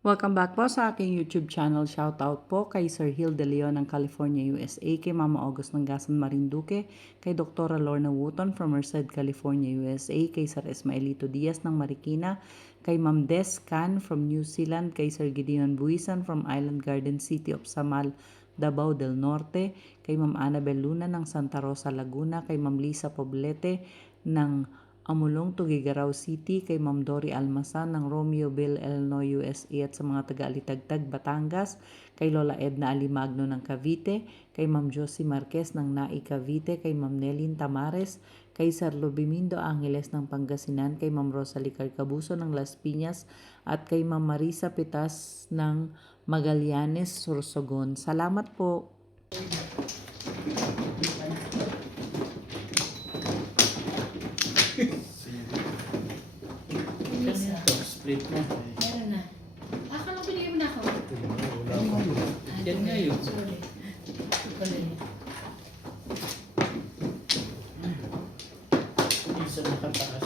Welcome back po sa aking YouTube channel. Shoutout po kay Sir Hill De Leon ng California, USA, kay Mama August ng Gasan Marinduque, kay Dr. Lorna Wooton from Merced, California, USA, kay Sir Esmaelito Diaz ng Marikina, kay Ma'am Des Can from New Zealand, kay Sir Gideon Buisan from Island Garden City of Samal, Davao del Norte, kay Ma'am Annabel Luna ng Santa Rosa, Laguna, kay Ma'am Lisa Poblete ng Amulong, Tuguegarao City, kay Ma'am Dory Almasan ng Romeoville, Illinois, USA at sa mga taga-Alitagtag, Batangas, kay Lola Edna Alimagno ng Cavite, kay Ma'am Josie Marquez ng Nai, Cavite, kay Ma'am Nelin Tamares, kay Sir Lubimindo Angeles ng Pangasinan, kay Ma'am Rosalie Carcabuso ng Las Piñas at kay Ma'am Marisa Pitas ng Magallanes, Sorsogon. Salamat po. Split na. Meron na. Akala ko binigay mo na ako. Wala pa. Yan nga yun. Sorry. Ito pala yun. Isa nakataas.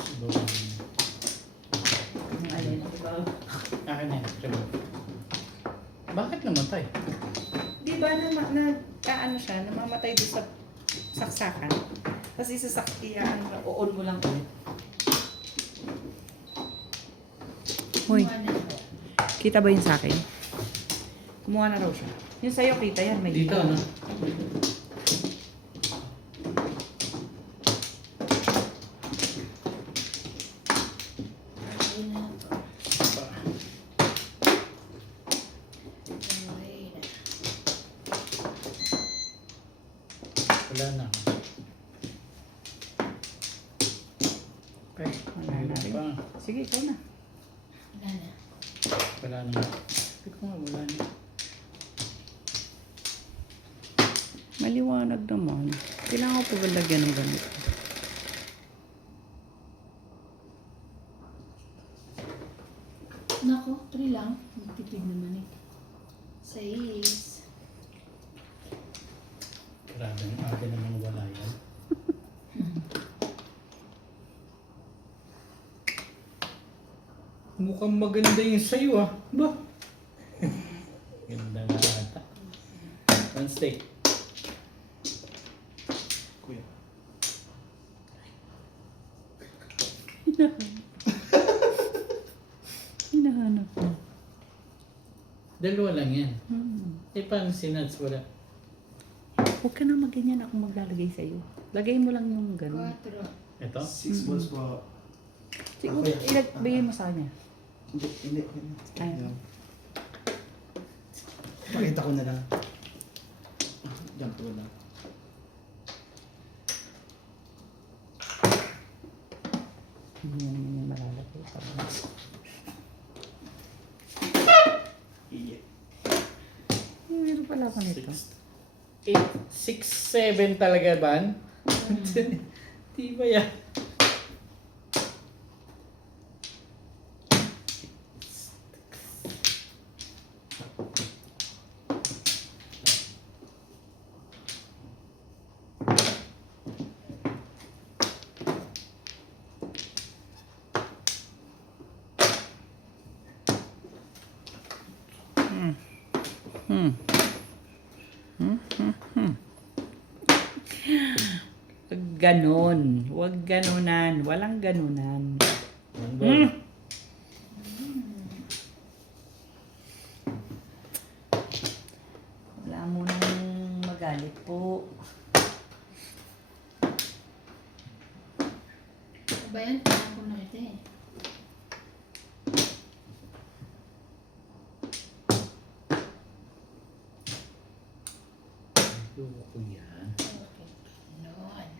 Ang alin, diba? Akin na yun. Bakit namatay? Di ba ano siya, namamatay doon sa saksakan. Kasi sa sakyaan, uon mo lang ulit. Hoy, Kumuha na ako. kita ba yun sa akin? Kumuha na raw siya. Yung sa'yo, kita yan. May Dito, ano? Ayun na ako. Ayun na. Wala na. Okay. Wala na rin. Pa. Sige, ikaw na. Wala na. Wala na. Sabi ko nga, wala na. Maliwanag naman. Kailangan ko pa lagyan ng ganito. Nako, 3 lang. Magtipid naman eh. 6. Grabe, ang aga naman wala yan. Mukhang maganda yung sayo ah. Ba? Ganda nga ata. One steak. Kuya. Hinahanap ko. Dalawa lang yan. Eh paano si Nats wala? Huwag ka na magganyan, ako maglalagay sa'yo. Lagay mo lang yung gano'n. 4. Ito? 6 balls po. Siguro, bigay mo sa kanya. Hindi. Ay. Pakita ko na lang. Diyan po lang. Hindi yung malalagay. Iya. Meron pala ako nito. 6, 7 talaga ban? Di ba yan? Huwag ganon. Huwag ganunan. Walang ganunan. One ball. Wala mo nang magalit po. Ano ba yan? Kailangan ko na ito eh. Loko yan. Okay. Noon.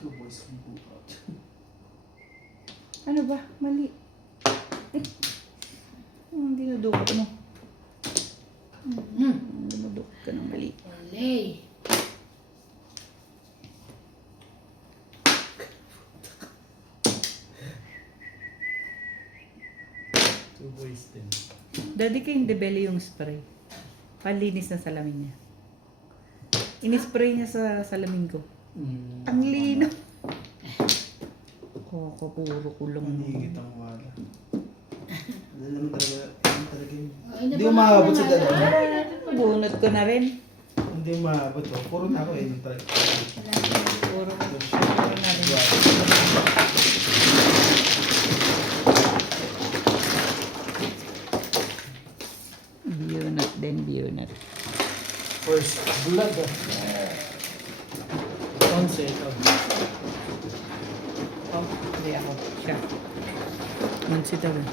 Two boys can go out. Ano ba? Mali. Ang dinudukot mo. Ang dinudukot ka ng mali. Olay. Two boys din. Daddy kayong debele yung spray. Panlinis ng salamin niya. Inispray niya sa salamin ko. Mm. Ang lino. Koko, puro kulong. Hindi kitang wala. Ano naman talaga, ano talaga yun. Hindi Hindi umabot sa dalawa. Bunot ko na rin. Hindi umabot oh. Puro na ako eh. Yung talaga. Puro na rin. Bunot din, bunot. First blood. Onset of Oh, hindi ako. Siya. Nansi daw eh.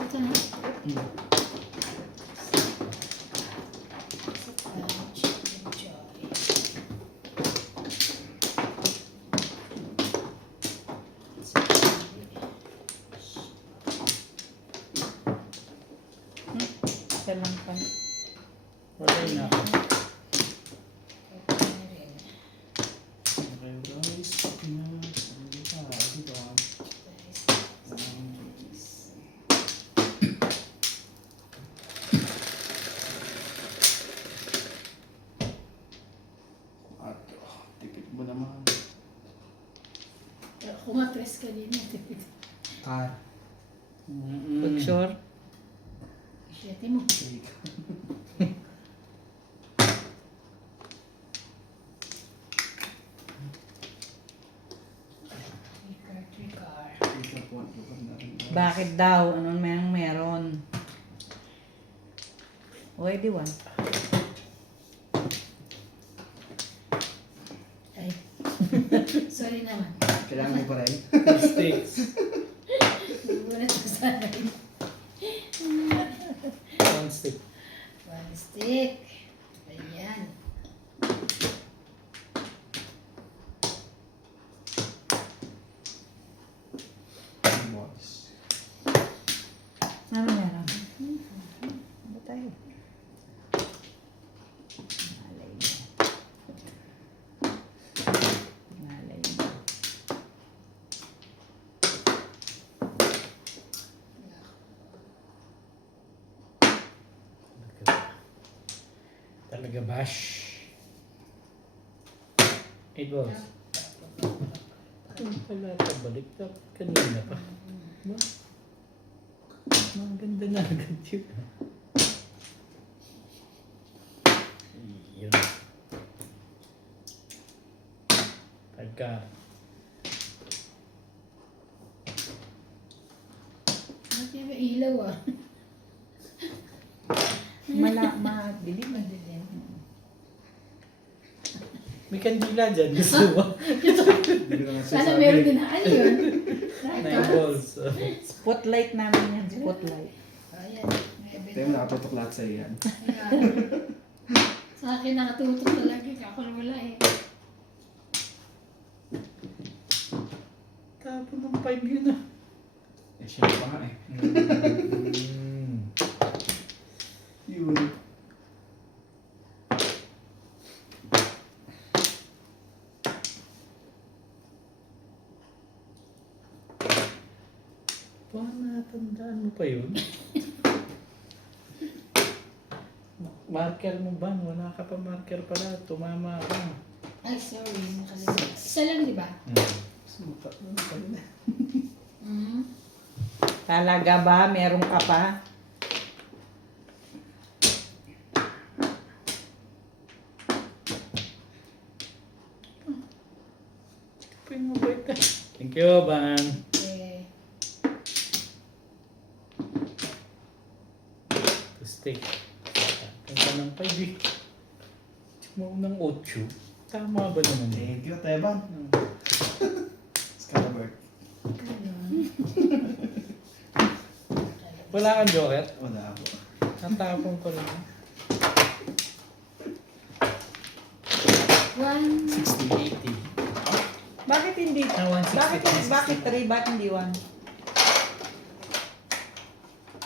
Ito na. Siya lang pa. wala na. Okay guys. Hindi pa. Dito. At tipid mo naman. Kumatres ka din. Car. Pag sure. Siyete mo. Cake. Tricard. Isa po. Lugar na rin. Bakit daw? Anong meron? O, edi one. Ay. Sorry naman. Kailangan mo pa rin. Mistakes. Wala ito sa akin. One stick. One stick. Ayan. Boys. Ano meron? Ano tayo? Malay mo. Malay mo. Talaga bash. 8 balls. Ano pala pabalik? Kanina pa. Ba? Maganda na agad yun. Yun. Pagka Bakit yung may ilaw ah? Madilim. Madilim. may kandila dyan, gusto mo? Hindi ko naman Sana sasabi. meron din na ano yun? 9 balls. Spotlight namin yan. Spotlight. Ayan. Tayo mo nakatutok lahat sa iyan. Ayan. Sa akin nakatutok talaga. Ako na wala eh. Tapon ng 5 yun ah. Eh, siya pa nga eh. Yun. Paano natandaan mo pa yun? Marker mo ba? Wala ka pa marker pala. Tumama ka. Ay, sorry. Nakalimutan. Isa lang, di ba? Suka. Ano pa rin eh. Mm. Talaga ba? Meron ka pa? Thank you, Ban. Okay. Steak. Punta ng 5 eh. Mo ng 8. Tama ba naman eh? Thank you, Teban. Scalabert. Ayun. Wala kang joker? Wala ako. Tatapon ko rin. 1. 60, 80. Bakit hindi? Ah, 160, Bakit 3? Bakit hindi 1?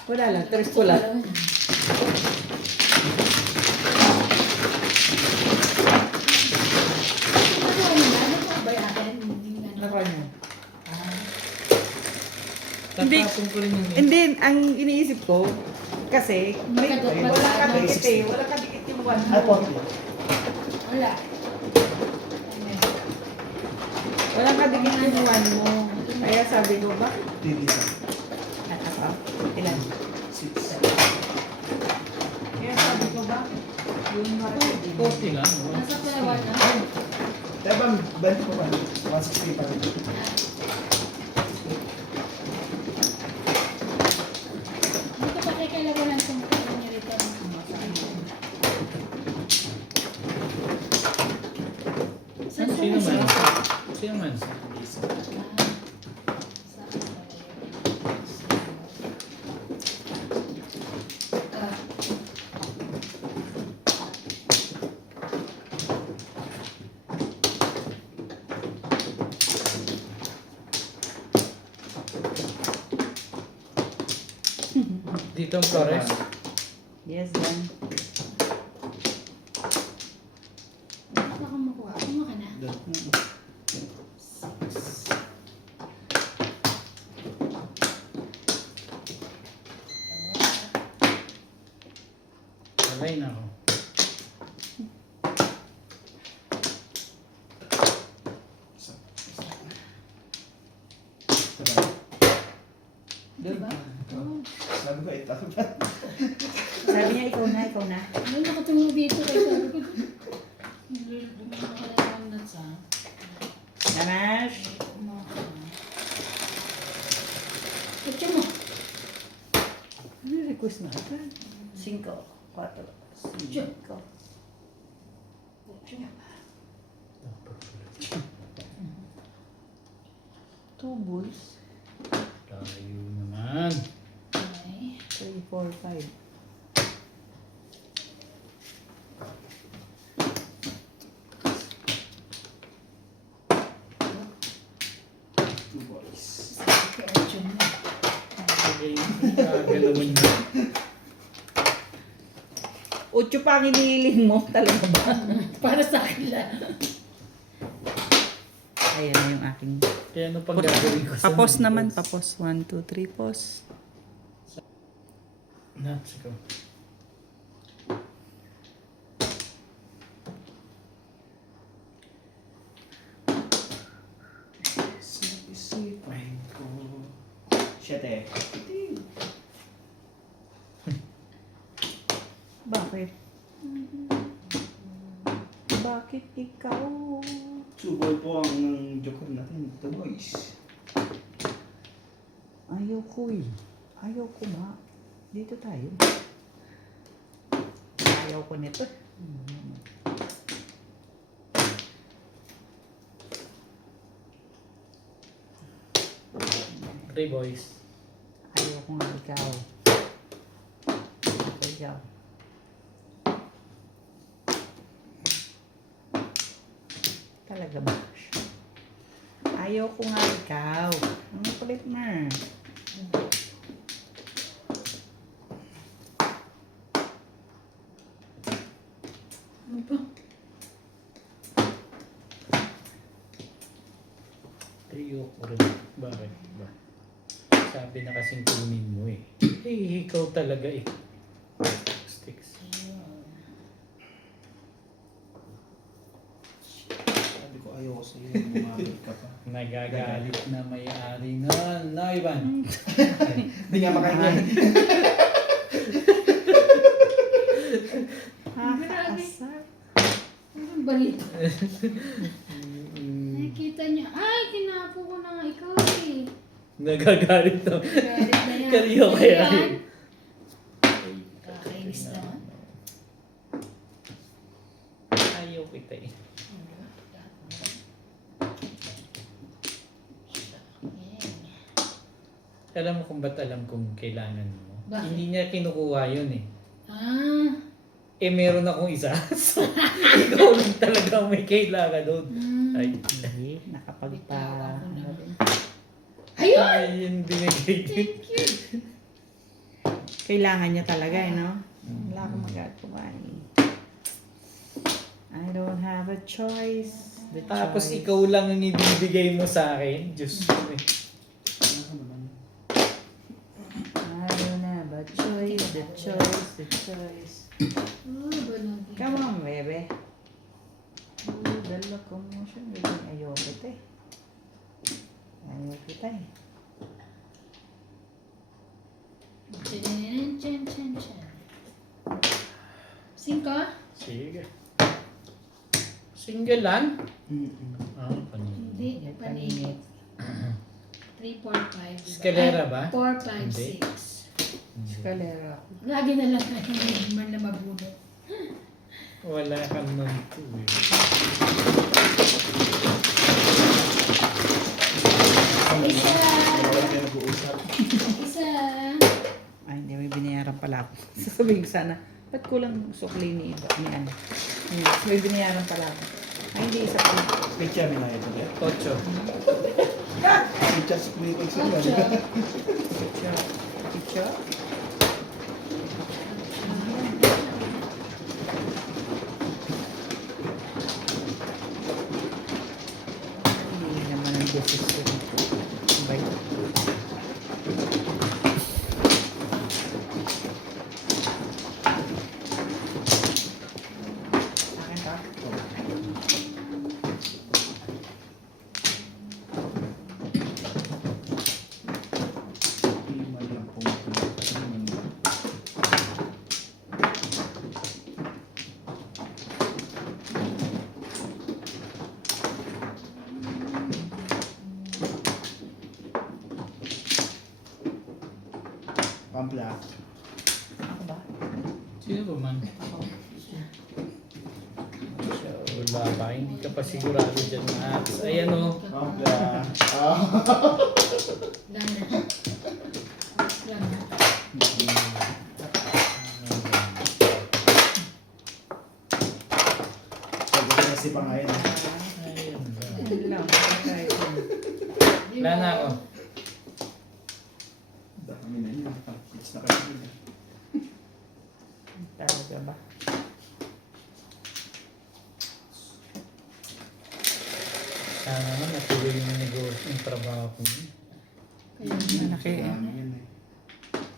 Wala lang, 3 ko lang. Nakuha niyo. Hindi. Tatapon ko rin yung And then, ang iniisip ko, kasi, Magkadot ba walang tayo? kadikit eh. Walang kadikit yung 1 Ay, mo. 40. Wala. Walang kadikit yung 1 mo. Kaya sabi ko ba? Tigisa. Ako? Ilan? 6. Kaya sabi ko ba? Yung market. 40 lang. Nasa palawan na. Kaya ba, balik ko ba? 160 pa rin. Dito pa kay kailangan kung kailan niya rito. Saan Sino siya? man? Sino man? Dito ang Flores. Yes, Dan. Baka makuha. Kumuha ka na. Doon. Sabay na ako. Diba? Oo. Sabi ko, ito. Sabi niya, ikaw na. Ano nakatungo dito kay sabi ko. Nakalaman na sa. Nanash. Kutsa mo. Ano yung request natin? 5, 4, 5. Two bulls. Tayo naman. Okay. 3, 4, 5. Two boys. Kutsa mo. Okay. Galawan niyo. 8 pa ang inihiling mo. Talaga ba? Para sa akin lang. Ayan na yung aking. Kaya ano pang gagawin ko sa Papos numbers? naman, papos. 1, 2, 3, pos. Nuts ko. Isipin ko. 7. Bakit? Bakit ikaw? Suboy po ang ng joker natin. Two boys. Ayoko eh. Ayoko ma. Dito tayo. Ayoko nito. 3 boys. Ayoko nga ikaw. Ikaw. Talaga ba? Ayoko nga ikaw. Ang kulit na. Ano ba? Trio ko rin. Bakit ba? Sabi na kasing kunin mo eh. Eh, ikaw talaga eh. Sticks. Sabi ko, ayoko sa iyo. Bumabalik ka pa. Nagagalit na may-ari nun. No, Ivan? Hindi nga makahinga. Asar. Anong balita? Nakikita niya. Ay, kinapo ko na nga ikaw eh. Nagagalit na. Galit na yan. Kariyo kaya Yan. eh. Kakainis naman. Ayaw kita eh. Alam mo kung ba't alam kung kailangan mo? Bakit? Hindi niya kinukuha yun eh. Ah. Eh, meron akong isa. So, ikaw lang talaga may kailangan doon. Ay, Hindi, nakapagpa... ano rin. Ayun! ay, yung binigay din. Thank you. Kailangan niya talaga eh, no? Wala akong magagawa eh. I don't have a choice. The Tapos choice. ikaw lang ang ibibigay mo sa akin. Diyos ko eh. Ano naman? I don't have a choice, the choice, the choice. Oh, banong. Come on, bebe. Oh, the locomotion. Ayaw kita eh. Ayaw kita eh. Chan, chan, chan, chan. 5? Sige. Single lang? Ah, paningin. Hindi, paningit. 3, 4, 5. Escalera ba? 4, 5, Hindi. 6. Escalera. Lagi na lang tayo hindi man na mabunot. Wala kang nandito eh. Isa! Wala kayo nag-uusap. Isa! Ay, hindi, may binayaran pala ako. Sasabihin ko sana, ba't kulang sukli ni ano? May binayaran pala ako. Ay, hindi, isa pala. Pecha, may nakita ko. Ocho. Pecha, may pecha. Picture. Picture? Hindi naman ang desisyon ko. Bye. Akin ka? Lima lang pong Pampla. Ako ba? Sino ba man? Wala pa. Hindi ka pa sigurado dyan, Max. Ayan o. Pampla. Lana. Lana. Sabi ko kasi pa ngayon. Ayan ba? Yun lang. Wala na ako. Dami na yun. It's na kayo. Talaga ba? Sana nga natuloy yung negosyo, yung trabaho ko. Kaya Malaki eh. Dami yun eh.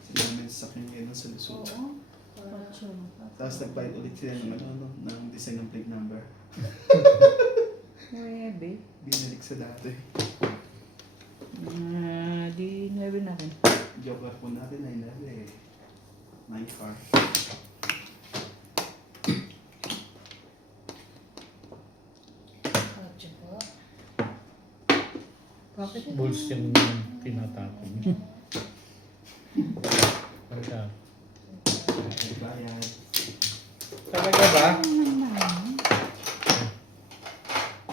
Sila namin sa kanya sa Luzon. oo. Tapos nagbayad ulit sila ng ano, ng design ng plate number. Nuebe. Binalik sa dati. Di nuebe na rin. Joker po natin ay nali eh. 9 car. Ocho po. Bakit? Bulls yung tinatapon niyo. Talaga. Bayad. Talaga ba?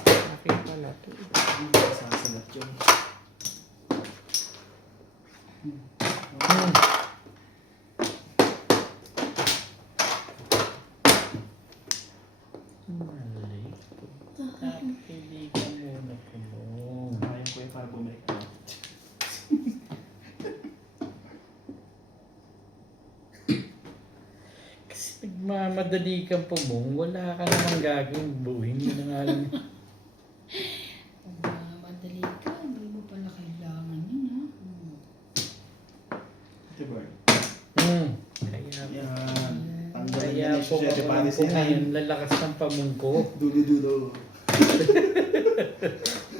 Laki pala to. Hindi sasalat yun. Mali. Pili ka muna po mo. Ayaw ko yung para bumalik ako. Kasi nagmamadali kang pumong, wala ka namang gagawin. Buhin mo na nga lang. Madali ka. Hindi mo pala kailangan yun, ha? Ate Bird. Kaya, Yan. Tanggalin kaya niya po siya. ako Paris po ngayon, yan. lalakas ng pamong ko. Dulo-dulo.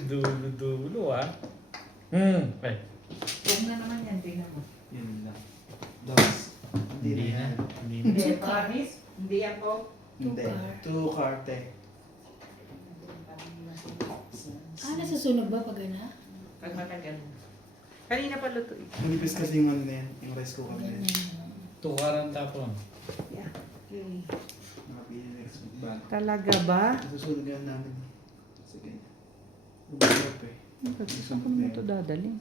Dulo-dulo ah. Okay. Huwag na naman yan, tingnan mo. Yun lang. Dos. Hindi na. Hindi na. Hindi, promise? Hindi ako. Hindi. Two carte. Nasusunog ba pag ano? Pag matagal. Kanina pa luto eh. Manipis kasi yung ano na yan. Yung rice cooker na yan. Ganyan. Tukaran tapon. Yeah. Okay. Nakapili next week bag. Talaga ba? Nasusunod yan namin. Sige. Bumulap eh. Saan ko naman ito dadalhin?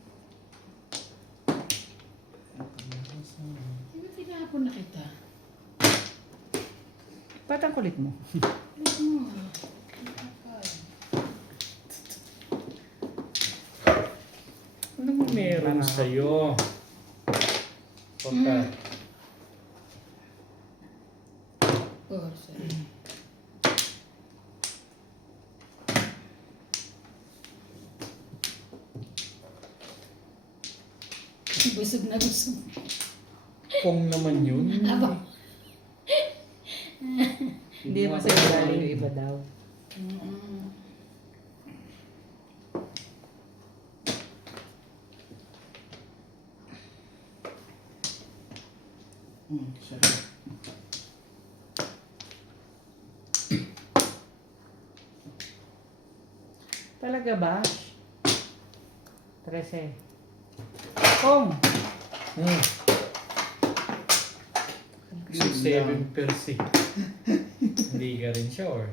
Sino tinapon na kita? Ba't ang kulit mo? Anong meron sa'yo? Pagka, Oh, sorry. Busog na busog. pong naman yun. Aba. Hindi mo sigurado yung iba daw. Mm-mm. Sarap. Talaga ba? 13. Kong! Hmm. 7%. Hindi ka rin sure.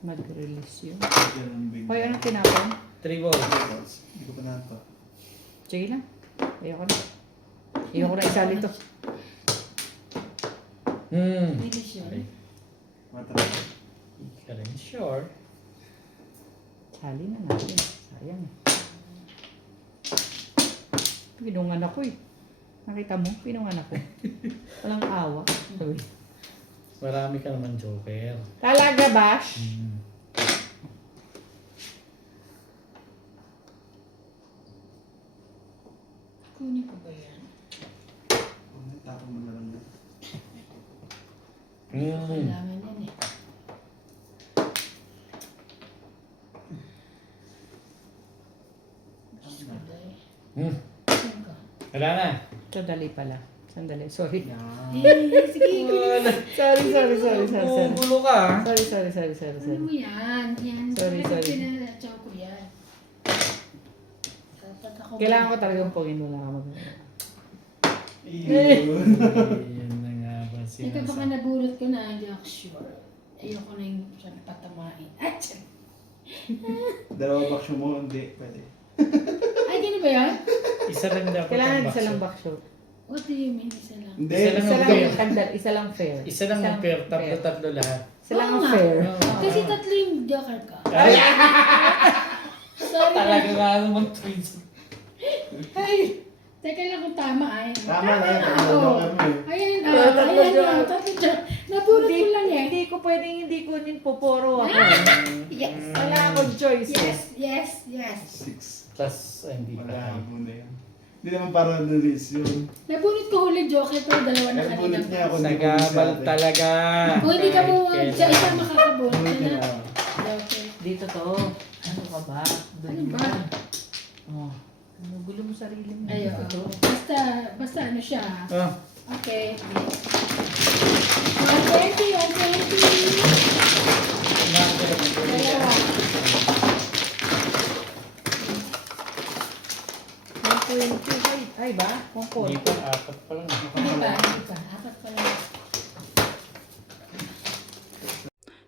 Mag-release yun. Yan ang big. Hoy, anong tinapon? 3 balls. Hindi ko pa nato. Sige lang. Ayoko na. Ayoko na isali to. Hindi sure. Matrap. Hindi ka rin sure. Sali na natin. Sayang eh. Pinungan ako eh. Nakita mo? Pinungan ako. Walang awa. Sabi. Marami ka naman joker. Talaga, Bash? Hmm. Kunin ko ba yan? Tapon mo na lang yan. Kailangan yan eh. Diyos ko, day. Saan ka? Wala na. Sandali pala. Sandali. Sorry. Sige. Sorry. Gulo ka. Sorry. Ano mo yan? Yan. Sorry. Pinachoko yan. Dapat ako. Kailangan ko talagang pogin mo na ako mag Yan na nga ba Ito baka sinasabi. nabulot ko na, hindi ako sure. Ayoko na yung siya patamain. Ay, tiyan. Dalawa baksyo mo, hindi. Pwede. Ay, gano'n ba yan? Isa lang dapat Kailangan ang isa lang bakso. backshot. What do you mean, isa lang? Hindi. Isa lang Isa ang lang fair. yung tandal. Isa lang fair. Isa lang ang pair. Tatlo lahat. Isa lang ang Oo nga. fair. Kasi tatlo yung joker ka. Ay, Sorry. talaga nga naman twins. Ay, teka lang kung tama ay. Tama na yan. Oo. Tatlo ka mo eh. Ayan, Tatlo ayan, joker. tatlo joker. Nabulot ko lang eh. Hindi ko pwedeng hindi kunin poporo ako. Yes. Wala akong choice. Yes. 6. Plus, hindi Wala pa. ka muna yan. Hindi naman para release yun. Nabulot ko huli joker pero dalawa na kanina. Nabulot niya ako. Sagabal talaga. Kung hindi ka mo Kahit sa kailan. isang makakabulot Bulot ka niya na. na. Joker. Dito to. Ano ka ba? Ano ba? Oh. Ano gulo mo sarili mo? Ayun. Ito. Basta ano siya. Ah, Okay. 120. Dalawa. 120. Ay ba? 140. hindi pa. Apat pa lang. Hindi pa. Apat pa lang.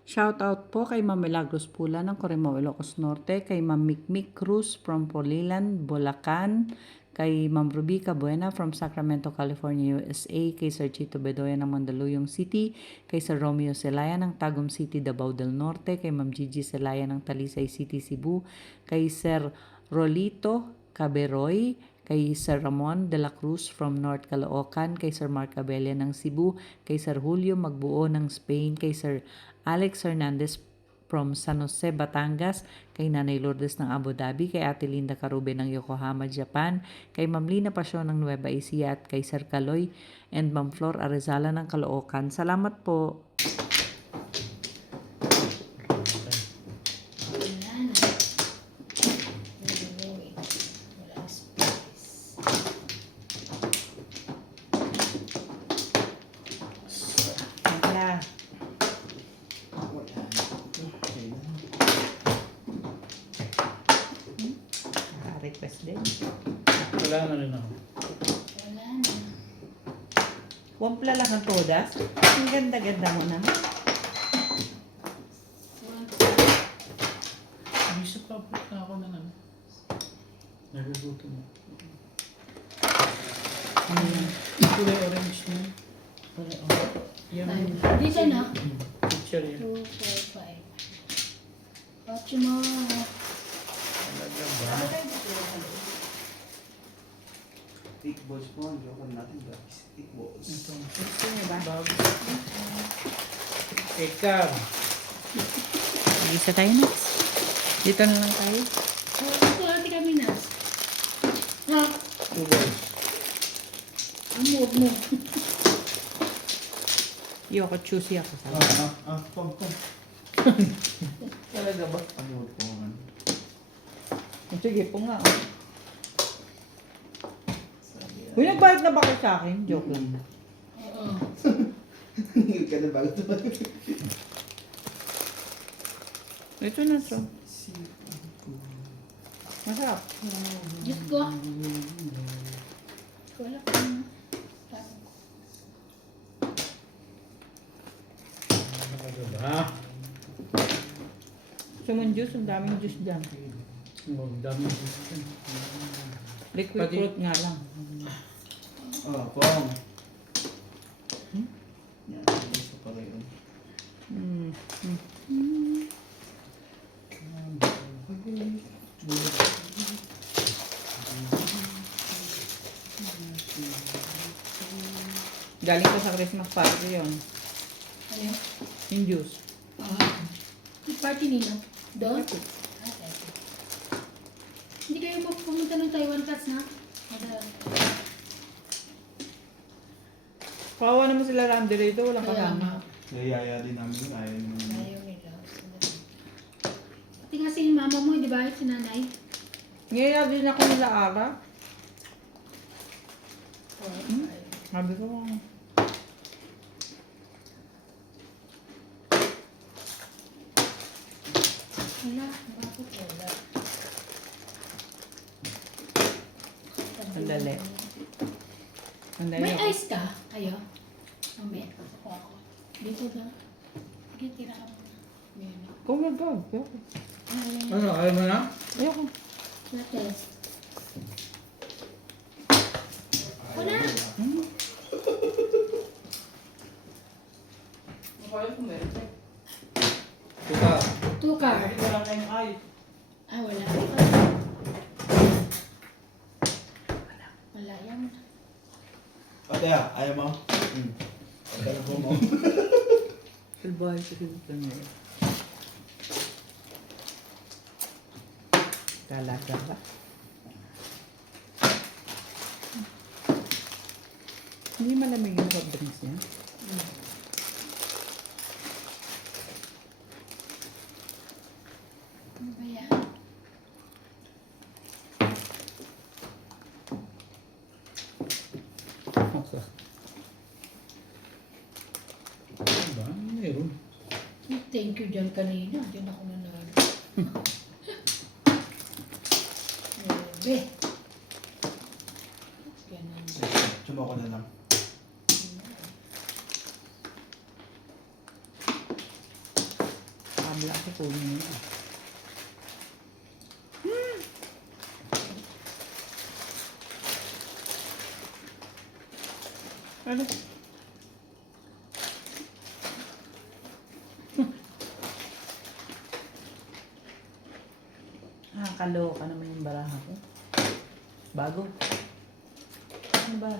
Shoutout po kay Ma'am Milagros Pula ng Corimao, Ilocos Norte, kay Ma'am Mikmik Cruz from Polilan, Bulacan, kay Ma'am Rubica Buena from Sacramento, California, USA, kay Sir Chito Bedoya ng Mandaluyong City, kay Sir Romeo Celaya ng Tagum City, Davao del Norte, kay Ma'am Gigi Celaya ng Talisay City, Cebu, kay Sir Rolito Caberoy, kay Sir Ramon de la Cruz from North Caloocan, kay Sir Mark Abella ng Cebu, kay Sir Julio Magbuo ng Spain, kay Sir Alex Hernandez from San Jose, Batangas, kay Nanay Lourdes ng Abu Dhabi, kay Ate Linda Carube ng Yokohama, Japan, kay Ma'am Lina Pasyon ng Nueva Ecija at kay Sir Kaloy and Ma'am Flor Arezala ng Caloocan. Salamat po. Wala na. Wala space. Wala. Request din. Wala na rin ako. Wala na. Wampla lang ang todas. Ang ganda-ganda mo naman. Hindi sa papit na ako ng ano. Nagugutom mo. Kulay orange na. Yan. Yan. Dito na. Picture yan. 2, 4, 5. Kotse mo. Talaga ba? Thick balls po. Ang joke natin guys. Thick balls. Ito. Gusto niyo ba? Bago. Ikaw. Isa tayo next. Dito na lang tayo. Ito natin kami na. Ha? 2 balls. Ang mood mo. Ayoko, choosy ako sa Pong. Talaga ba? Ang mood ko man. Sige po nga. Uy, nagbayad na ba kayo sa akin? Joke lang. Oo. Hindi ka na bago ito. Ito na to. Masarap. Diyos ko. Wala pa na. Talaga ba? Gusto mong juice? Ang daming juice dyan. Oh, dami. Liquid Pati- fruit nga lang. Pong. Yan. Gusto pala yun. Mm. Galing ko sa Christmas party yun. Ano yun? Yung juice. Party nino? Doon? Okay. Hindi kayo pumunta ng Taiwan Cats na? Kawawa naman sila Randy rito. Walang kasama. Nayaya din namin yun. Ayaw naman yun. Ayaw nila. Pati nga si mama mo, di ba? Si nanay. Ngayon din ako nila Ara. Sabi ko, Wala. Bakit wala? ang dali. Ang dali May ako. ice ka? Kayo? Mamaya. Ako ako. Dito ba? Sige, tira ka muna. Ayan. Oh my God. Ayoko. Ayan. Ano, ayaw mo na? Ayoko. Natin. Wala. Tuka. Two car. Wala tayong ice. Ah, wala. Wala yan. Ate, ayaw mo? Ayaw po mo. Silbahay ko sila niya. Talaga ba? Hindi malamig yung soft drinks niya. Ano ba yan? Ano ba? Meron. Thank you dyan kanina. Diyan ako nanalo. Bebe. Ganun. Tsuma ko na lang. Kabla ko po niya. Ano? Kaloka naman yung baraha ko. Bago. Ano ba?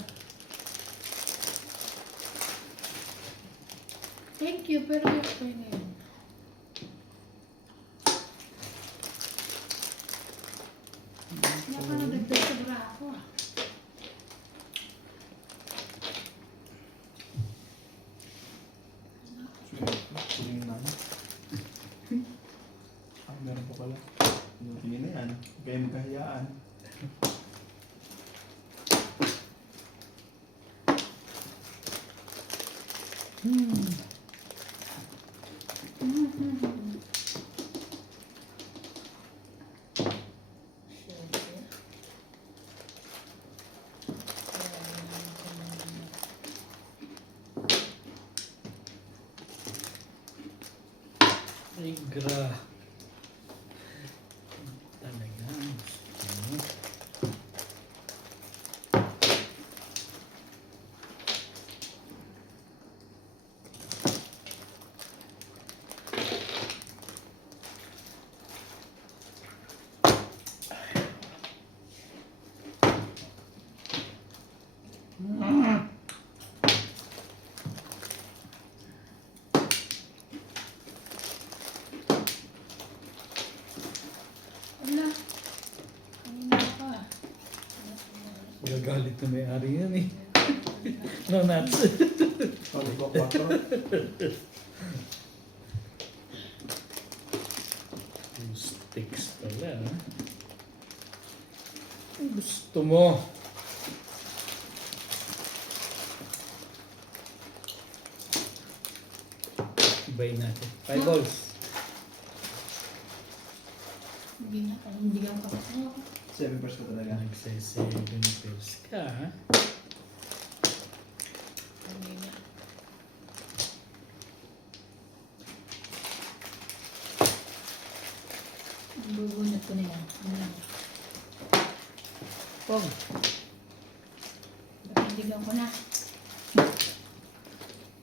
Thank you, pero okay na yun. Hindi ako nagdagdag sa bra ako ah. Kuling na. Meron pa pala. Tingin na yan. Kaya magkahiyaan. Ay, gra. Talaga. Ano? dito may-ari yan eh. No nuts. Pag ko 4. Sticks pala. Ha? Ang gusto mo. Ibay natin. 5 balls. Hindi na, parang hindi ka makapasok. 7 pairs ko talaga. Nagse-7 pairs ka ha. Hindi na. Bubunot ko na yan. Ano yan? Pog. Napindigan ko na.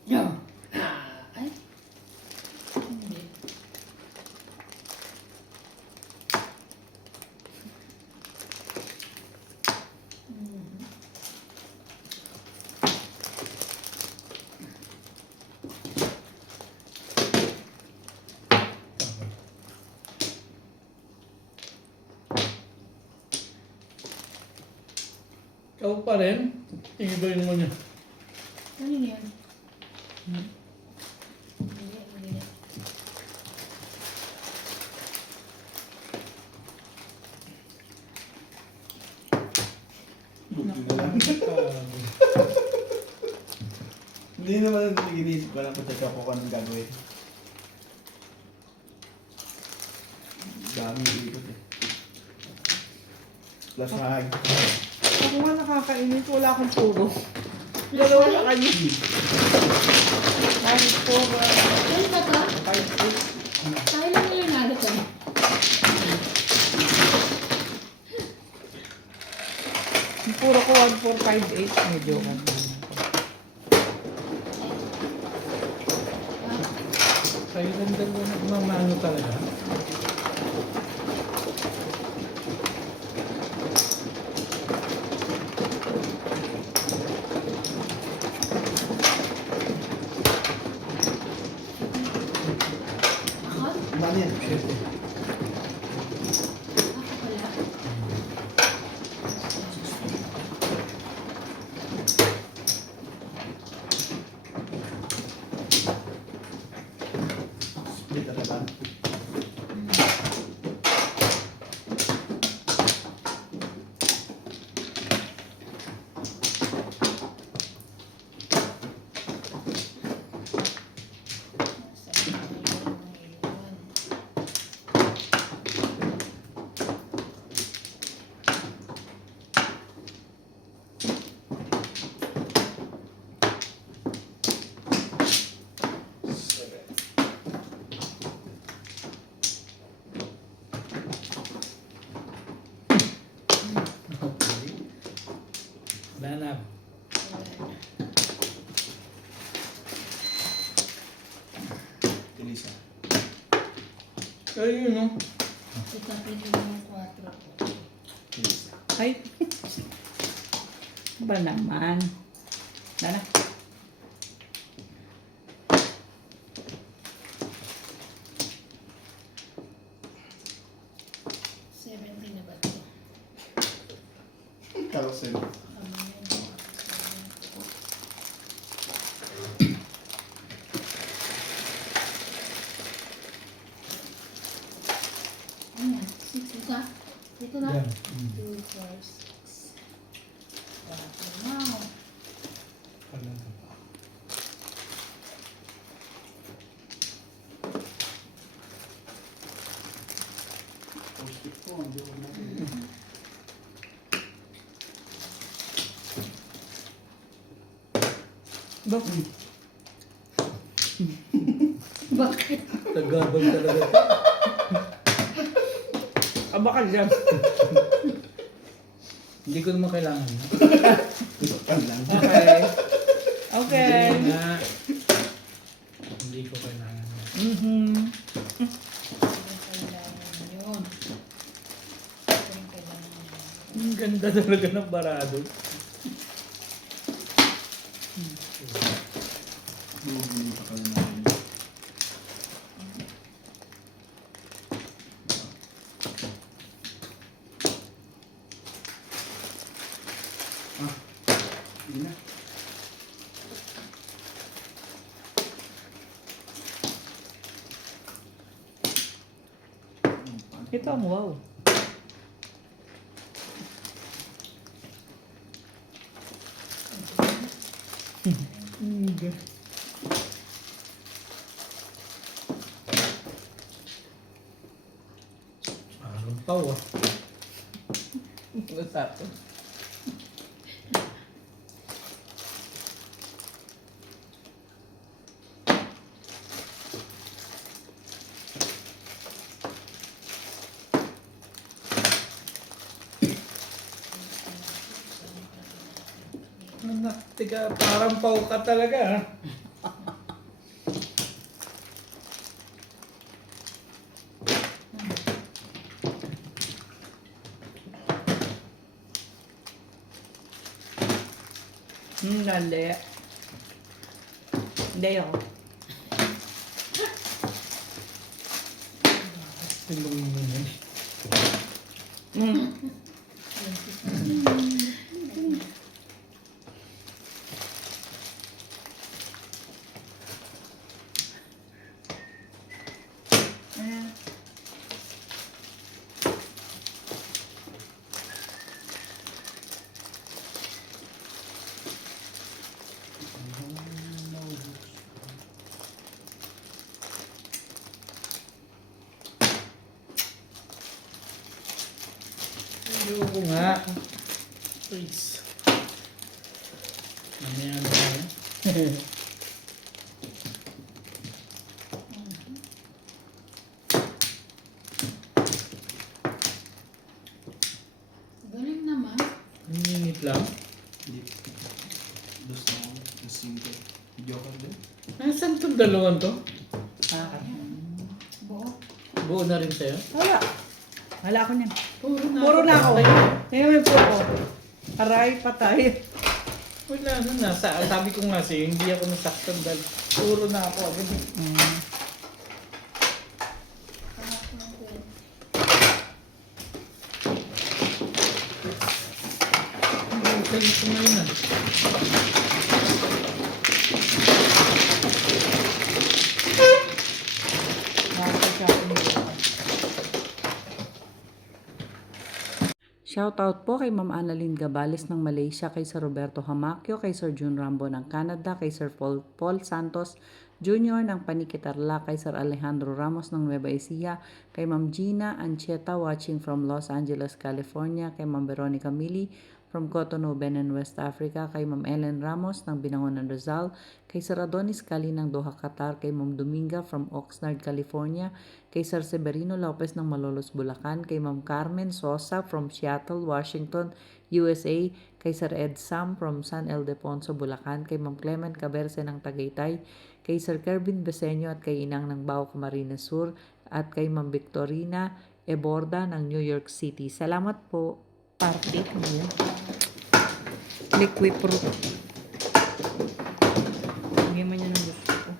No! Ay! Hindi. Hmm. Ikaw pa rin. Ibayin mo niya. Ano yan? Hindi, hindi na. Buti na lang. Hindi naman iniisip ko lang kung check ako kung anong gagawin. Dami ikot eh. Plus mag. Ako nga nakakainis, wala akong puro. Dalawa na kayo. 9, 4, Ano ba to? 5, 6. Tayo lang yung nalo ko. Yung puro ko 1, 4, 5, 8. Medyo ano. Kayo lang dalawa nagmamano talaga. Ako? Mali yan. Siyempre. Ako pala. Split na naman. Okay. Wala na. Tilisa. Ayun no. Itapin ko yung 4 ko. Tilisa. Ay. Ba naman? Dala. Na ba ito? Carousel. Ayan, 6 ito. Dito na? Yan. 2, 4, 6. Wow. Pala na pa. Post-it ko. Hindi ko natin. Bakit? Bakit? Tagabag talaga ito. Abakal dyan. Hindi ko naman kailangan. No? Pan lang. Okay. Okay. Hindi nga. Hindi ko kailangan. Mhm. Kailangan yun. Kailangan yun. Ang ganda talaga ng barado. Bumili pa pala natin. Ah, Ito ang wow. Parang pau ah. Usapan. Anak, tiga, parang pau ka talaga ah. Hindi. Hindi ako. Tulungin mo yan. Ayan. Ayoko nga. Please. Mamaya na yan. Galing naman. Nanginit lang. Hindi. Dos na ako. Dos 5. Joker din. Nasaan itong dalawang to? Ah, Buo. Buo na rin sa'yo? wala. Wala ako niyan. Puro na ako. Tingnan mo yung po ako. Aray, patay. Wala na. Sabi ko nga sa'yo, hindi ako nasaktan dahil puro na ako. Hindi ko ngayon ah. Shoutout po kay Ma'am Annalyn Gabales ng Malaysia, kay Sir Roberto Hamakyo, kay Sir Jun Rambo ng Canada, kay Sir Paul Santos Jr. ng Paniquitarla, kay Sir Alejandro Ramos ng Nueva Ecija, kay Ma'am Gina Anchieta watching from Los Angeles, California, kay Ma'am Veronica Mili from Cotonou, Benin, West Africa, kay Ma'am Ellen Ramos ng Binangonan, Rizal, kay Sir Adonis Cali ng Doha, Qatar, kay Ma'am Dominga from Oxnard, California, kay Sir Severino Lopez ng Malolos, Bulacan, kay Ma'am Carmen Sosa from Seattle, Washington, USA, kay Sir Ed Sam from San Ildefonso, Bulacan, kay Ma'am Clement Caberce ng Tagaytay, kay Sir Kervin Beseño at kay Inang ng Bao, Camarines Sur, at kay Ma'am Victorina Eborda ng New York City. Salamat po. Party mo. Liquid fruit. Hindi man yan ang gusto ko.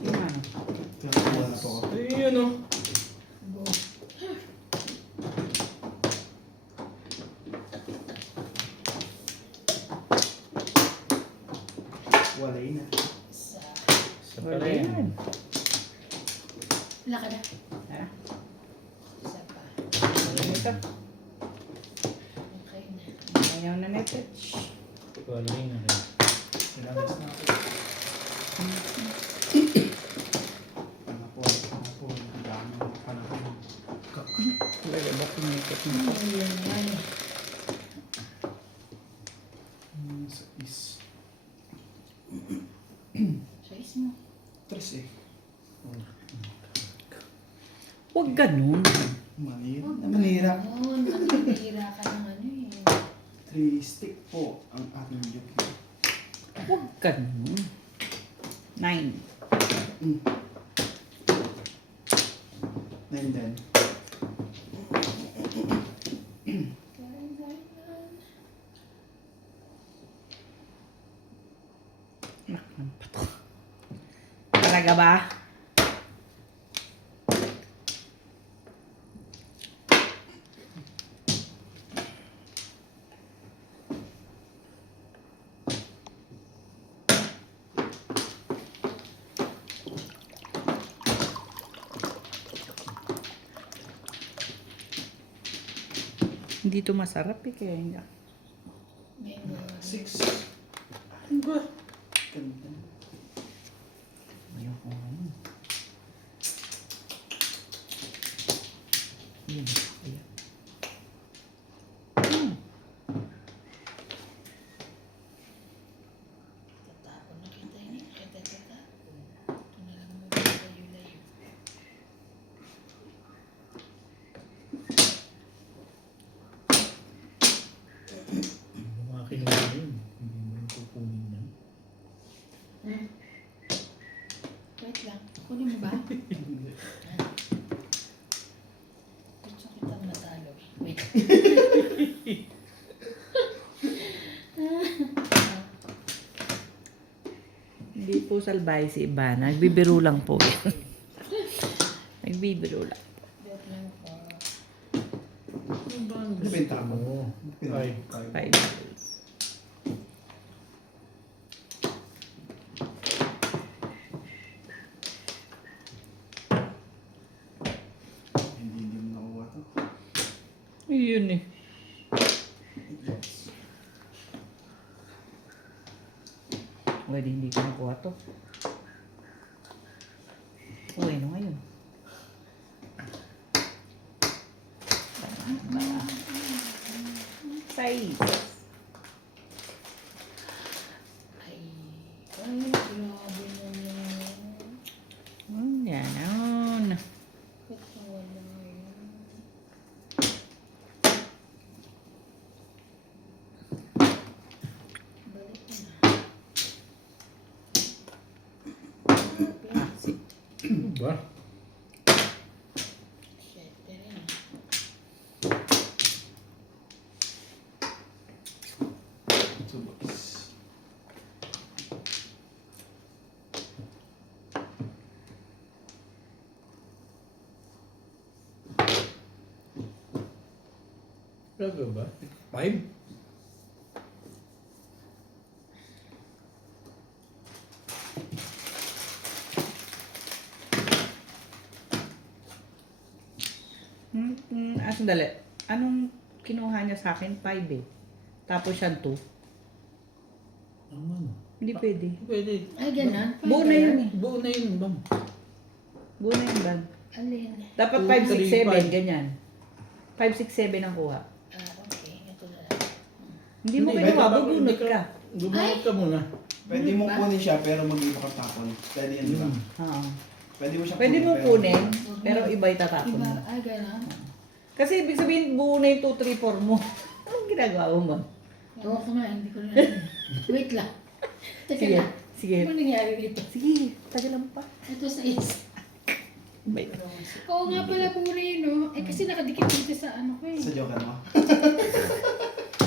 Yung ano? Pero wala na po ako. Ayun oh. Buo. Wala na. Isa. Isa pa Wala rin. yan. Wala ka na. Ha? Isa pa. Ito. Okay na. Ayaw na nito. Wala na rin. Sinabas na ako. Panapon. Ang dami ng panapon. Talaga ba kumikot mo? Ayan yan. Sa is. Choice mo. Tres eh. Huwag ganun. Manira. Huwag Manira. ganun. Manira ka ng ano eh. 3 stick po ang ating joke. Huwag ganun. 9. 9 din. Talaga ba? Hindi to masarap eh, kaya hindi. Memory. 6. Ano ba? Ganda. Ayoko ngayon. Yun. Ayan. Tatapon na kita ini. Kita. Ito na lang mo layo-layo. Yung mga kinuha yun. Hindi mo yung kukunin yan. Wait lang. Kunin mo ba? Gusto kitang matalo. Wait. Hindi po salbay si Ivana. Nagbibiro lang po. Nagbibiro lang. Wait lang po. Ano ba ang Nabenta gusto mo? Ay, 5 days. Hindi mo nakuha to. Yun eh. Yes. Pwede hindi ko nakuha to. Uy, ano ngayon? Size. Ay, grabe naman. Ganon. Ba't nawala yun? Balik ko na. Ah, si. ano ba? Siyete rin. Two bucks. Talaga ba? 5? Sandali. Anong kinuha niya sa akin? 5 eh. Tapos siya 2. Naman. Hindi pwede. Pwede. Ay, ganun. Buo na yun eh. Buo na yun, bam. Buo na yung bag. Alin? Dapat 2, 5, 6, 7, 3, 5. ganyan. 5, 6, 7 ang kuha. Okay. Ito na lang. Hindi mo Hindi, kinuha, baka- bubunot hindi ka. Gumamit ka muna. Pwede mo Ba? kunin siya pero mag-iba ka tapon. Pwede yan, di ba? Oo. Pwede mo siya Pwede mo pero- kunin, pero iba itatapon Iba, mo. ay, ganun. Kasi ibig sabihin, buo na yung 2, 3, 4 mo. Anong ginagawa mo? Oo ko nga, hindi ko na alam. Wait lang. Teka Sige, lang. sige. Ano nangyari dito? Sige, tagalan pa. Ito sa is. May, Oo nga pala, pura yun, no? Eh, kasi nakadikit dito sa ano ko eh. Sa joke mo.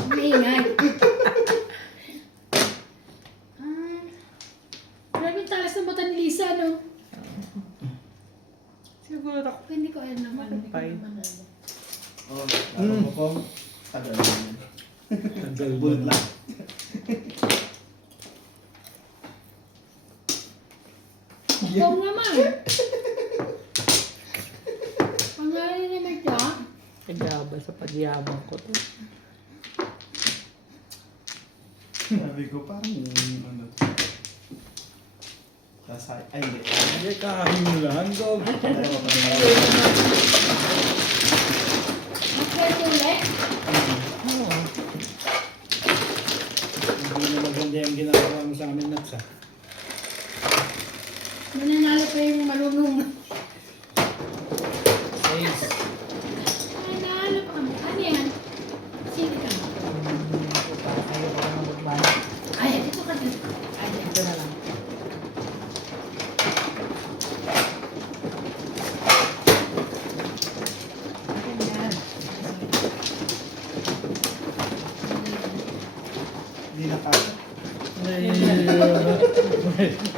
Maingay. Grabe yung talas ng mata ni Lisa, no? siguro ako. Hindi ko alam naman. Hindi ko Fine. naman alam. Oh, alam mo po. Tagal na yan. Tagal Bullet mo. lang. Ikaw naman. Pangalan naman siya. Kagaba sa pagyaman ko to. Sabi ko parang ano. Kasay. Ay, hindi. Hindi, kakahimulan ko. Dalawa pa na. Magkwento ulit. Oo. Hindi na maganda yung ginagawa mo sa amin, Nats, ah. Mananalo pa yung malunong. Says, Mananalo pa kami. Ano yan? Sino ka? Ayaw ko na magbana. Ay, dito ka dito. Ay, Ito na lang. Ganyan. Hindi na kaya.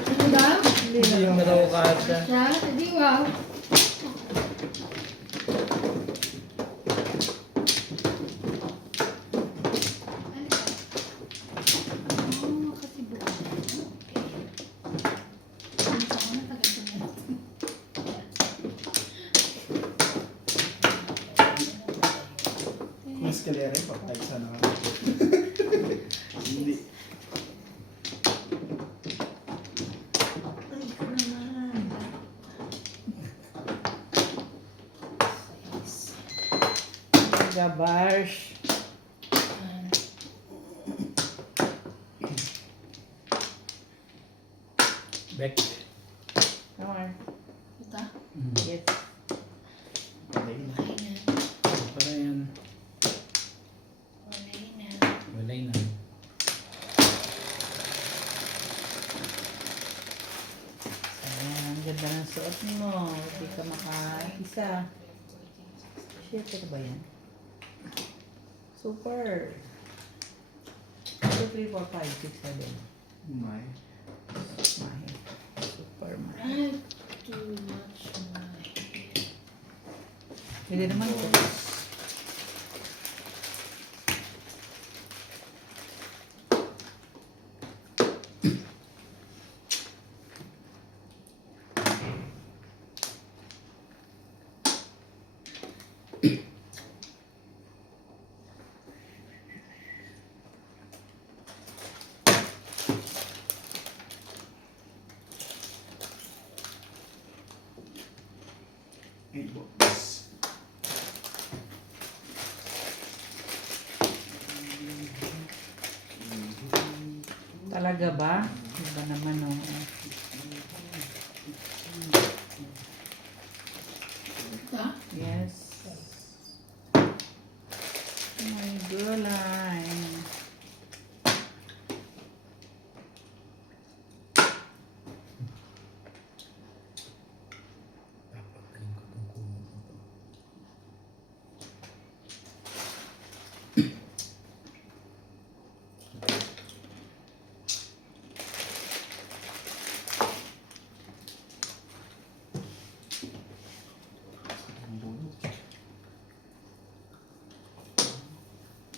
ano ba? hindi na raw kasha. Siya? Hindi, wow. Oh, kasi bukas. Okay. Ano pa ako natagal ko na. Mas kaya sana ka. Hindi. Ay, ka naman. Gabarsh. Back. Come on. Ito. Yes. Patay na. Ay na. Para yan. Walay na. Walay na. Ayan, ang ganda ng suot mo. Hindi ka makaisa. Shit, ito ba yan? Super. 2, 3, 4, 5, 6, 7. Umay. Mahi. Super mahi. Ay, too much money. Pwede naman ito. Ay, box. Talaga ba? Iba naman oh. Ito. Yes. Oh my gulay. Papakain ko tong kumot na to. Ang bulok.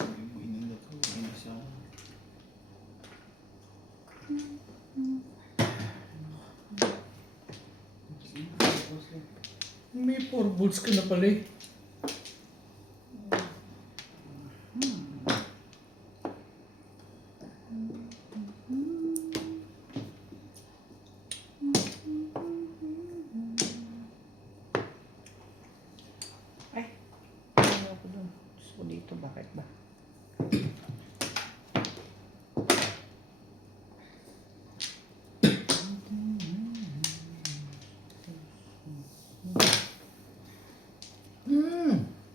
Ay, mo inangat ko. Ay, isa. May 4 volts ka na pala eh. Ay, ayaw ko dun. Gusto ko dito. Bakit ba?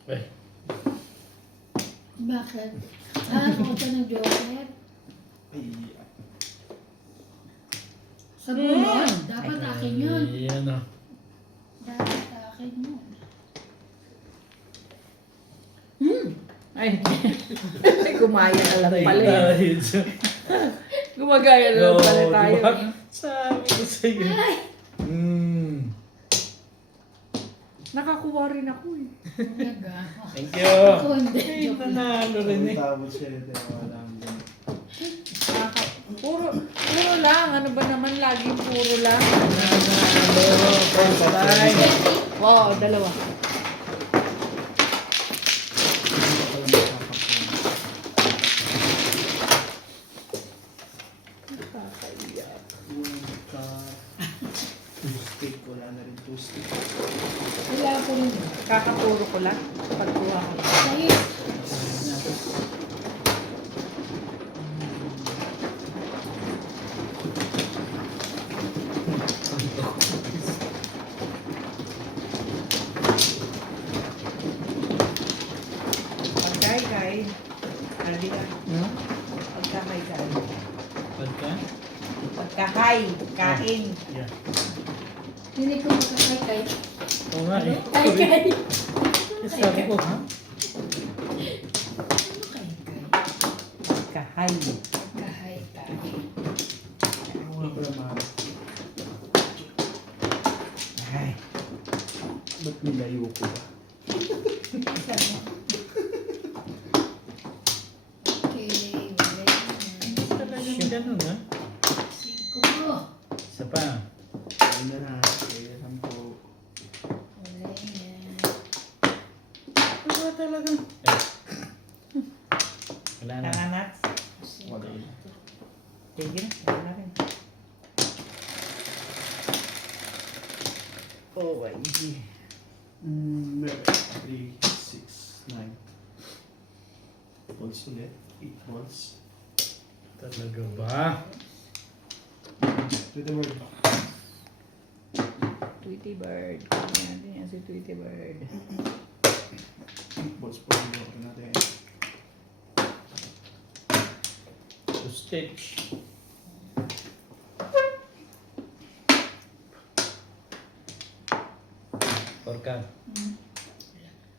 Ay, Bakit? Ako pa ng Joseph. Ay, Sa bunot, Mm. dapat akin yun. yan o. Dapat akin yun. Ay, gumaya na lang pala eh. Dahil sa... Gumagaya na lang pala Oo, tayo diba? eh. Sabi ko sa'yo. Ay! Nakakuha rin ako eh. Talaga. Thank you. Ako hindi. Ay, nanalo rin eh. tabot siya. Wala ang ganun. Puro lang. Ano ba naman? Laging puro lang. Nanalo. First time. Wow, dalawa. Two-stick. Wala na rin two-stick. Wala ko rin. Kakapuro ko lang. Pagkuha ko. Sa'yo. Pagkay-kay. Alina. Hmm? Pagkakay-kay. Pagka? Pagkakay. Kain. Yeah. Hindi ko makakay-kay. Oo nga eh. Kay-kay. Sabi ko, ha? Kay-kay. Pagkahay. Kahay-kay. Ako nga pala mahal. Ay. Ba't nilayo ko ba? Okay, wala na. Talagang ganun ha? 5. Isa pa. Ayun na na. Kaya lang po. Wala na. Diba talagang? Eh. Wala na. Nanganats. Wala yun. Sige na, wala na rin. OYG. Meron. 3, 6, 9. Balls ulit. 8 balls. Talaga ba? To the word. Tweety Bird. Kunin natin yan si Tweety Bird. 8 balls po yung joker natin. To stitch. Porka.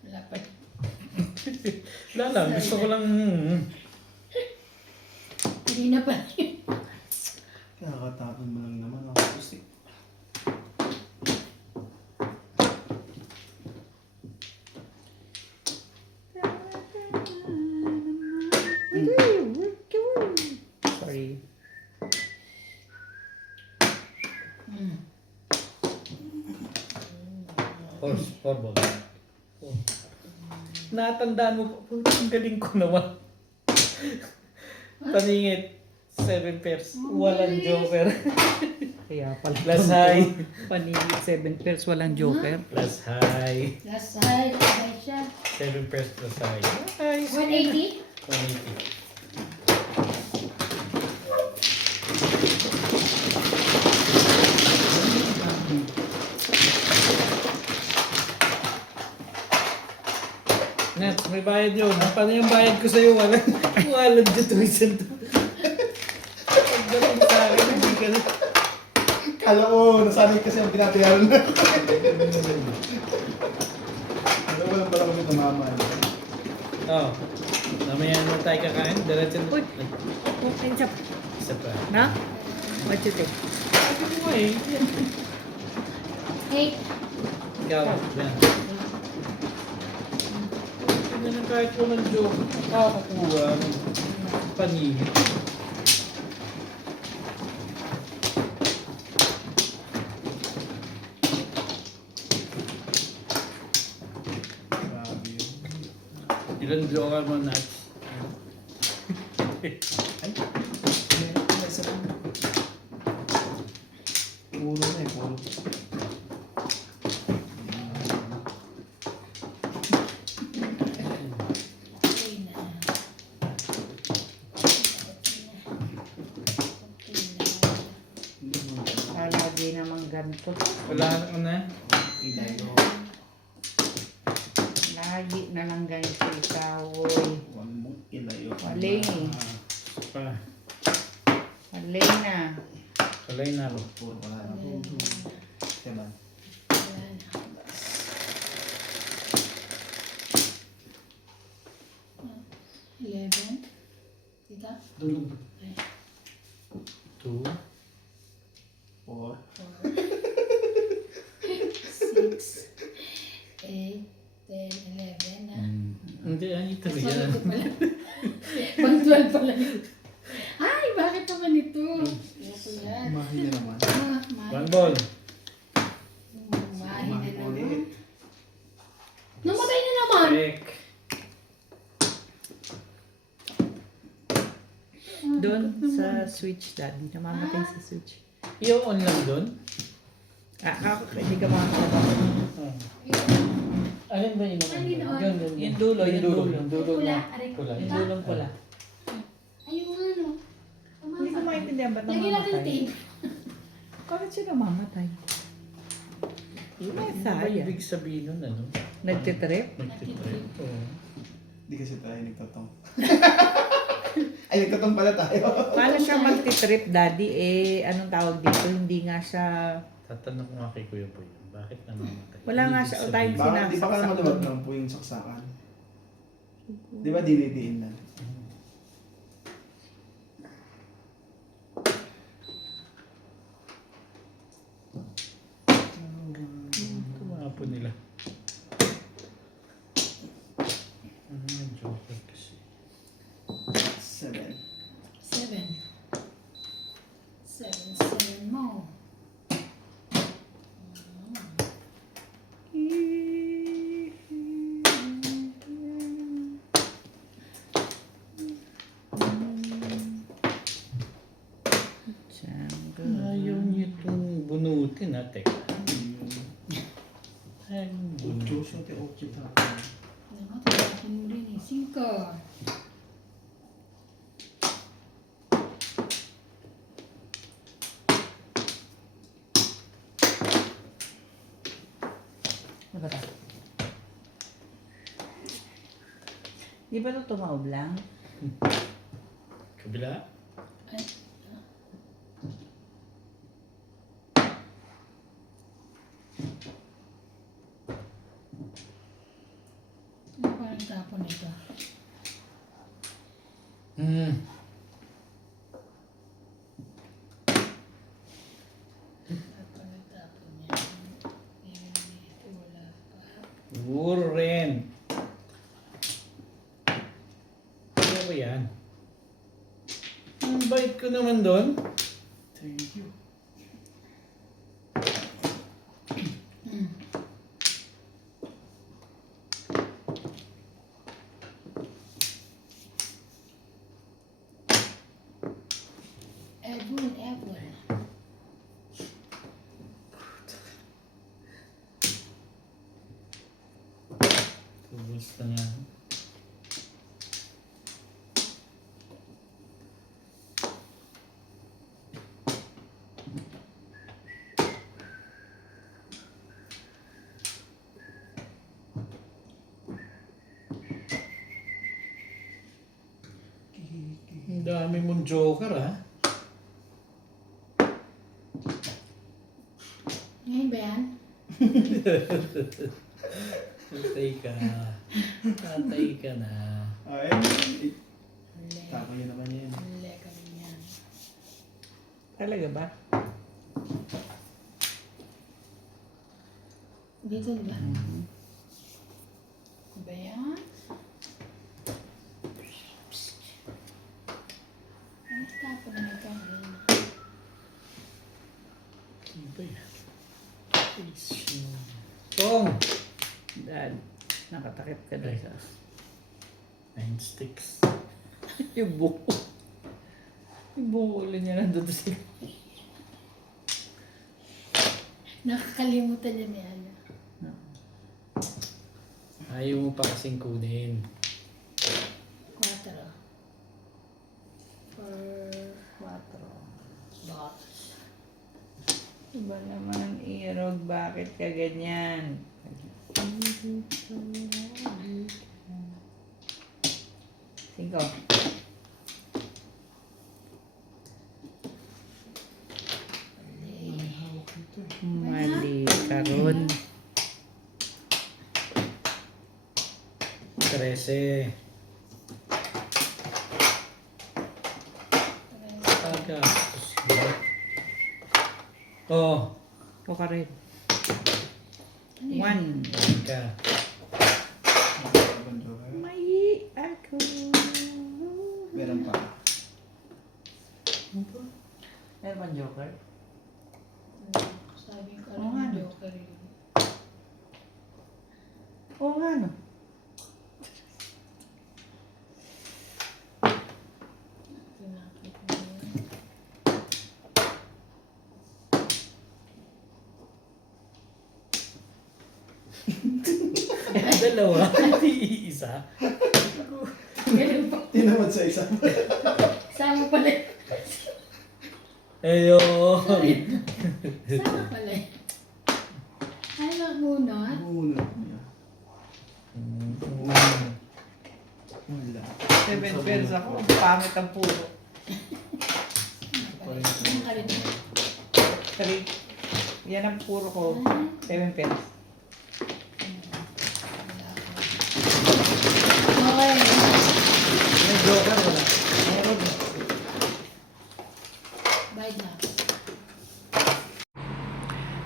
Wala pa. Wala lang. Gusto ko lang... Hindi na pa. Kakatapon mo lang naman ang acoustic. Sorry. Four balls. Oh. Natandaan mo po. Ang galing ko naman. Paningit. 7 pairs. Walang joker. Kaya pala. Plus high. Panigit 7 pairs, walang joker. Plus high. Last side. Last siya. 7 pairs plus high. 180. 180. Nats, may bayad yun. Paano yung bayad ko sa'yo? Walang tuition to. Pagdating sa akin, hindi ka na. Kala ko, nasanay kasi ang binabayaran na. Alam mo lang pala kami tumaman. Oo. Mamaya na tayo kakain. Diretso na. Uy. Ay, Okay, isa. isa pa. Na? What you think? Sabi ko nga eh. 8. Ikaw, yan. Hindi na kahit po ng joke. Nakakakuha ng paningin. Grabe yun. Ilan joker mo, Nats? Ay, meron pala isa pa. Puro na eh, puro. Okay na. Lagi naman ganito. Wala na. Ilayo. Lagi na lang ganito ikaw, oy. One more. Ilayo. Mali. Isa pa. Mali na. Kalay na ako. Puro wala na. Diba? Wala na. Ah, 11. Tita? Dulong. 2. 4. 6, 8, 10, 11 na. Hindi, ito Sorry yan. ko pala. Pang 12 pala yun. Ay, bakit naman ito? Ito yan. Mahi na naman. Ah, mahi. One ball. Mahi na Mahi naman. ulit. Namatay na naman! Check. Doon sa switch, daddy. Namamatay sa switch. I-on lang doon. Hindi ka makakalaban. Alin ba yun? Alin on? Yun, yun. Yung dulo, yung dulo. Yung dulo Pula, na. aray. Pula. Yung dulong pula. Ayun nga no. Hindi ko maintindihan ba't Lagyan natin namamatay. tape. Bakit siya namamatay? Ano ba Sayang. ibig sabihin nun, ano? Nagtitrip? Nagtitrip. Oo. Hindi kasi tayo nagtatong. Ay, nagtatong pala tayo. Paano siya magtitrip, daddy? Anong tawag dito? Hindi nga siya... Tatanong ko nga kay Kuya po yun. Bakit namamatay? Wala nga Ibig siya, o sabihin- tayong Baka di ba ka sinasaksak maluwag doon. lang po yung saksakan? Di ba dinidiin na? Tumapon nila. Ano yung joker kasi? 7. 7. 7 mo. Marinduque na, teka. Ay, Ocho, siete, ocho. Naku, tatapin mo rin eh. 5. Ano ba ito? Di ba ito tumaob lang? kabila. Ay. Ano parang tapon ito? Hmm. Tapon na tapon yan. Ngayon dito wala pa. Siguro rin. Ano ba yan? Ang bait ko naman doon. Thank you. Edwin. Tubos na nga. Ang dami mong joker, ha? Ngayon ba yan? Tatay ka. Tatay ka na. Ay, tama yun naman yan. Huli kami yan. Talaga ba? Dito diba? Ba yan? Ano tapon na ito? Ano ba yan? Tong! Dad, nakatakip ka doon sa... 9 sticks. Yung buko. Yung buko ulo niya nandun sa... Nakakalimutan niya ni Ana. Ayaw mo pa kasing kunin. 4. For 4. box. Iba naman, Irog, bakit ka ganyan? 5. Mali ka ron. 13. Aga. Oh, O ka rin. Ano 1. ka. May ako. Meron pa. Meron bang joker? Sabi ko Oo alam nga, yung no? joker yun. Oo nga no. Tinapit mo yun. Dalawa, hindi isa. Ganun pa. Tinamad sa isa. Sama pala. Ayo. Sama pala. Ano lang muna? Uno. Wala. 7 pairs ako. Pangit ang puro. Ano ka rin? 3. Yan ang puro ko. 7 pairs. Okay. May joker wala. Meron. Bye na.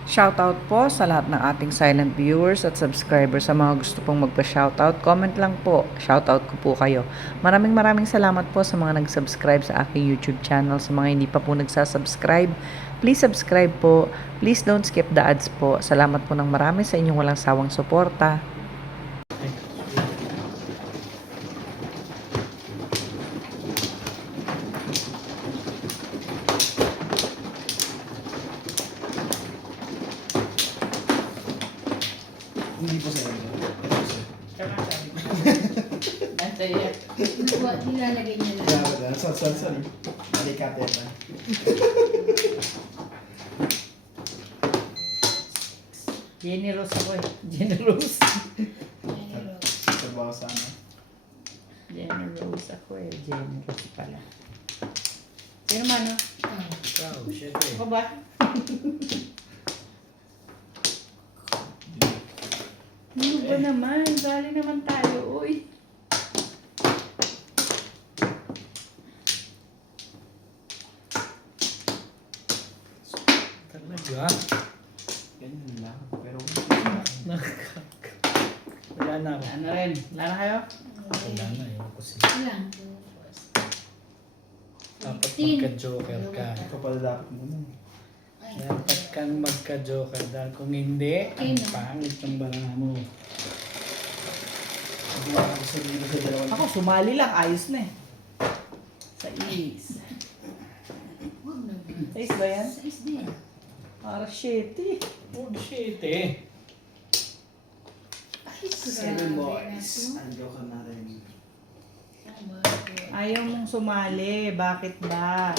Shoutout po sa lahat ng ating silent viewers at subscribers. Sa mga gusto pong magpa-shoutout, comment lang po. Shoutout ko po kayo. Maraming salamat po sa mga nag-subscribe sa aking YouTube channel. Sa mga hindi pa po nagsasubscribe, please subscribe po. Please don't skip the ads po. Salamat po ng marami sa inyong walang sawang suporta. Hindi po sa'yo. Ito sa'yo. Tama sabi ko. Antay. Nilalagay niya lang. Grabe na. Sorry. Delikate yan. Generous ako eh. Generous. Trabaho sa ano. Generous ako eh. Generous pala. Pero mano? Wow, syempre. Ako ba? Ano ba naman? Dali naman tayo, uy. Talaga? Ganyan lang. Pero Wala na ako. Ano rin? Wala na kayo? Wala na yun kasi. Ilan? Dapat 15. magka-joker ka. ikaw pala dapat muna. Dapat kang magka-joker dahil kung hindi, ang Ayun na. pangit ng bala mo. Hindi mo ako sabihin sa dalawang. Ako, sumali lang. Ayos na eh. Sa is. Huwag na ba? Sa is ba yan? Size din. Para shit eh. Oh shit eh. Ay, Seven grabe boys. na Ang joke na rin. to. Oh my God. Ayaw mong sumali. Bakit ba?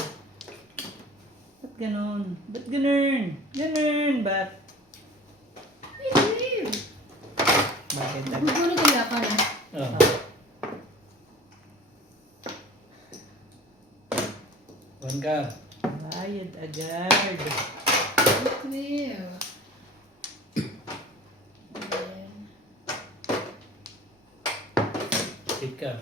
Ba't ganun? Ba't ganun? Ganun. Ba't? Ay, weird. Bakit? Siguro kaya ka na. Oh. One ka. Bayad agad. Weird. Hit ka.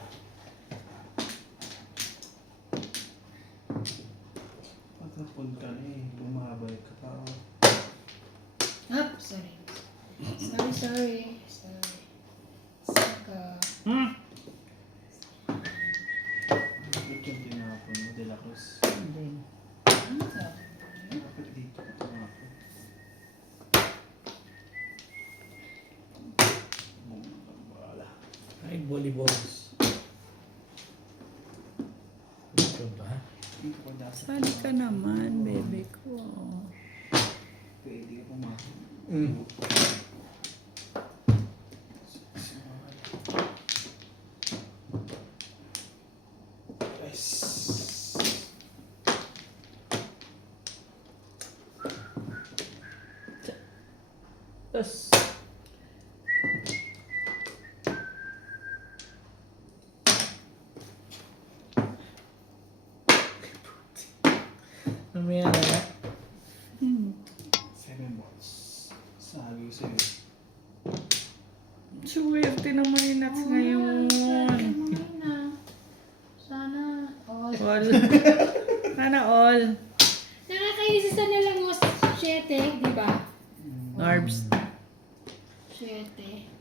Patapon ka na eh. Bumabay ka pa. Up, sorry. Sorry. Saka. Hmm? Bakit yung tinapon mo, De La Cruz? Hindi. Ano sabi mo? Bakit dito ka tinapon? Wala. Ay, volleyballs. Ito ba? Dito ko dapat. Sali ka naman, bebe ko. Pwede ka pumasok. Mm. Yes. Tapos, Mamaya na. Seven balls. Sabi ko sa'yo. swerte naman yung nuts ngayon. Sana all. All. Sana all. Nakakaisa na lang mo 7, di ba? Narbs. 7.